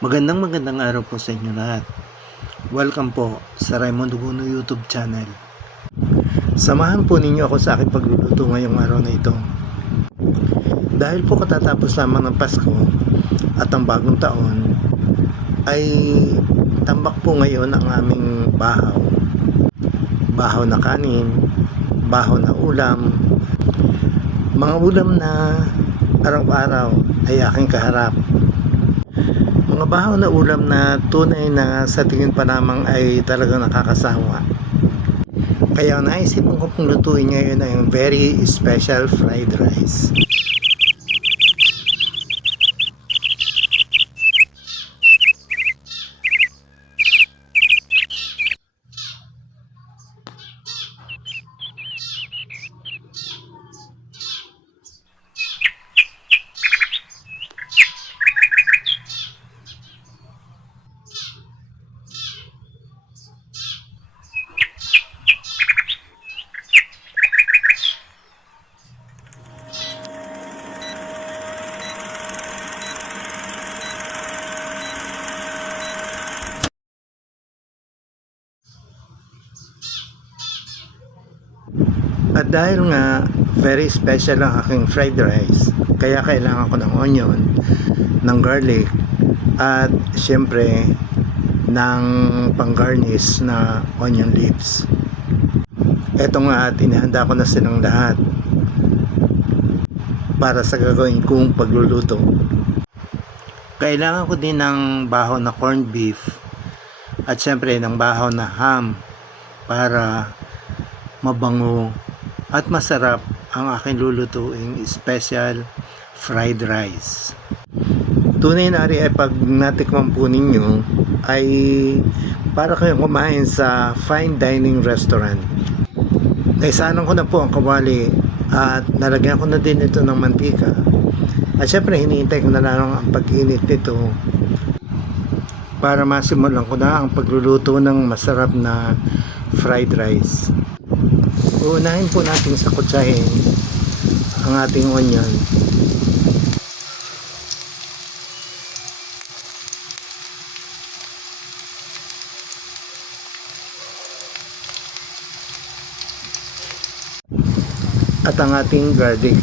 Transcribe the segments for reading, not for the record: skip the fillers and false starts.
Magandang araw po sa inyo lahat. Welcome po sa Raymond Uguno YouTube channel. Samahan po ninyo ako sa aking pagluluto ngayong araw na ito. Dahil po katatapos lamang ng Pasko at ang bagong taon, ay tambak po ngayon ang aming bahaw. Bahaw na kanin, bahaw na ulam, mga ulam na araw-araw ay aking kaharap. Mga bahaw na ulam na tunay na sa tingin pa lamang ay talagang nakakasawa. Kaya naisipan ko pong lutuin ngayon ay very special fried rice. At dahil nga very special ang aking fried rice, kaya kailangan ko ng onion, ng garlic, at syempre ng pang-garnish na onion leaves. Eto nga at inihanda ko na silang lahat para sa gagawin kong pagluluto. Kailangan ko din ng bahaw na corned beef at syempre ng bahaw na ham para mabango at masarap ang aking lulutuing special fried rice. Tunay na rin ay pag natikman po ninyo ay para kayong kumain sa fine dining restaurant. Naisanan ko na po ang kawali at nalagyan ko na din ito ng mantika. At syempre hinihintay ko na lang ang pag-init nito para masimulan ko na ang pagluluto ng masarap na fried rice. Uunahin po natin sa kutsahin ang ating onion. At ang ating garlic.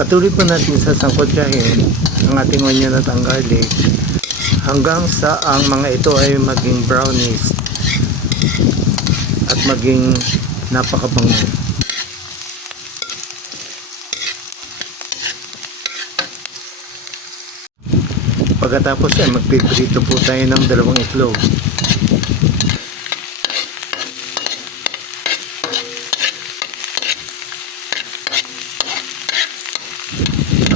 Patuloy po natin sasangkotsahin ang ating onion at ang garlic hanggang sa ang mga ito ay maging brownish at maging napakabango. Pagkatapos ay magpiprito po tayo ng dalawang itlog.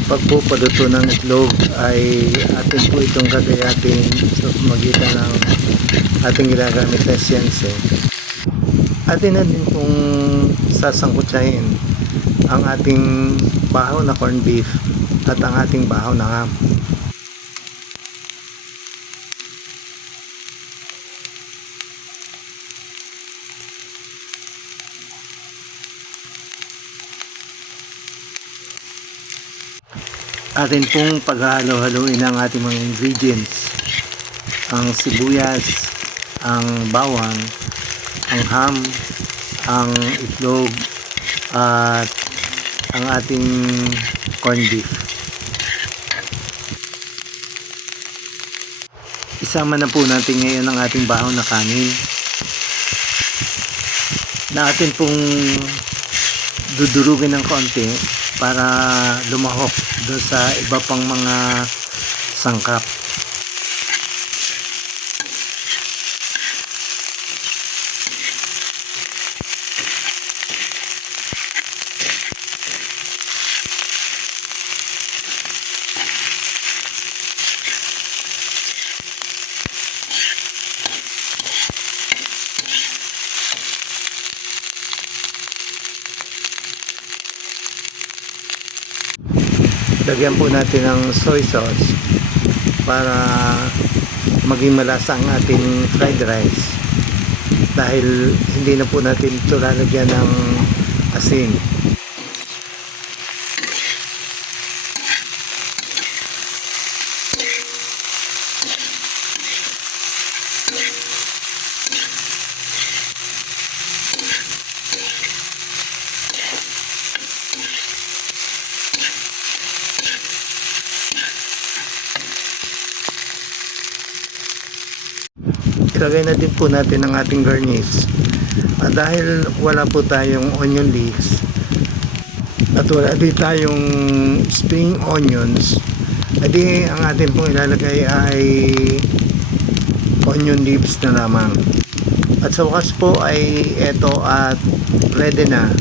Pag po paluto ng itlog ay atin po itong gagayatin sa magitan ng ating ginagamit na siyense. Atin na din pong sasangkutsahin ang ating bahaw na corned beef at ang ating bahaw na ham. Atin pong paghalo-haloin ang ating mga ingredients, ang sibuyas, ang bawang, ang ham, ang itlog at ang ating corned beef. Isama na po natin ngayon ang ating bahaw na kanin na atin pong dudurugin ng konti para lumahok doon sa iba pang mga sangkap. Lagyan po natin ng soy sauce para maging malasa ang ating fried rice. Dahil hindi na po natin ito lalagyan ng asin. Ilagay na din po natin ang ating garnish. Dahil wala po tayong onion leeks at wala din tayong spring onions, edi ang ating pong ilalagay ay onion leaves na lamang. At sa wakas po ay eto at ready na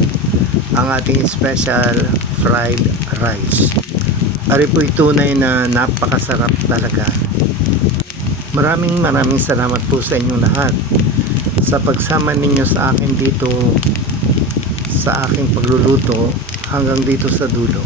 ang ating special fried rice. Ari po tunay na napakasarap talaga. Maraming salamat po sa inyong lahat sa pagsama ninyo sa akin dito sa aking pagluluto hanggang dito sa dulo.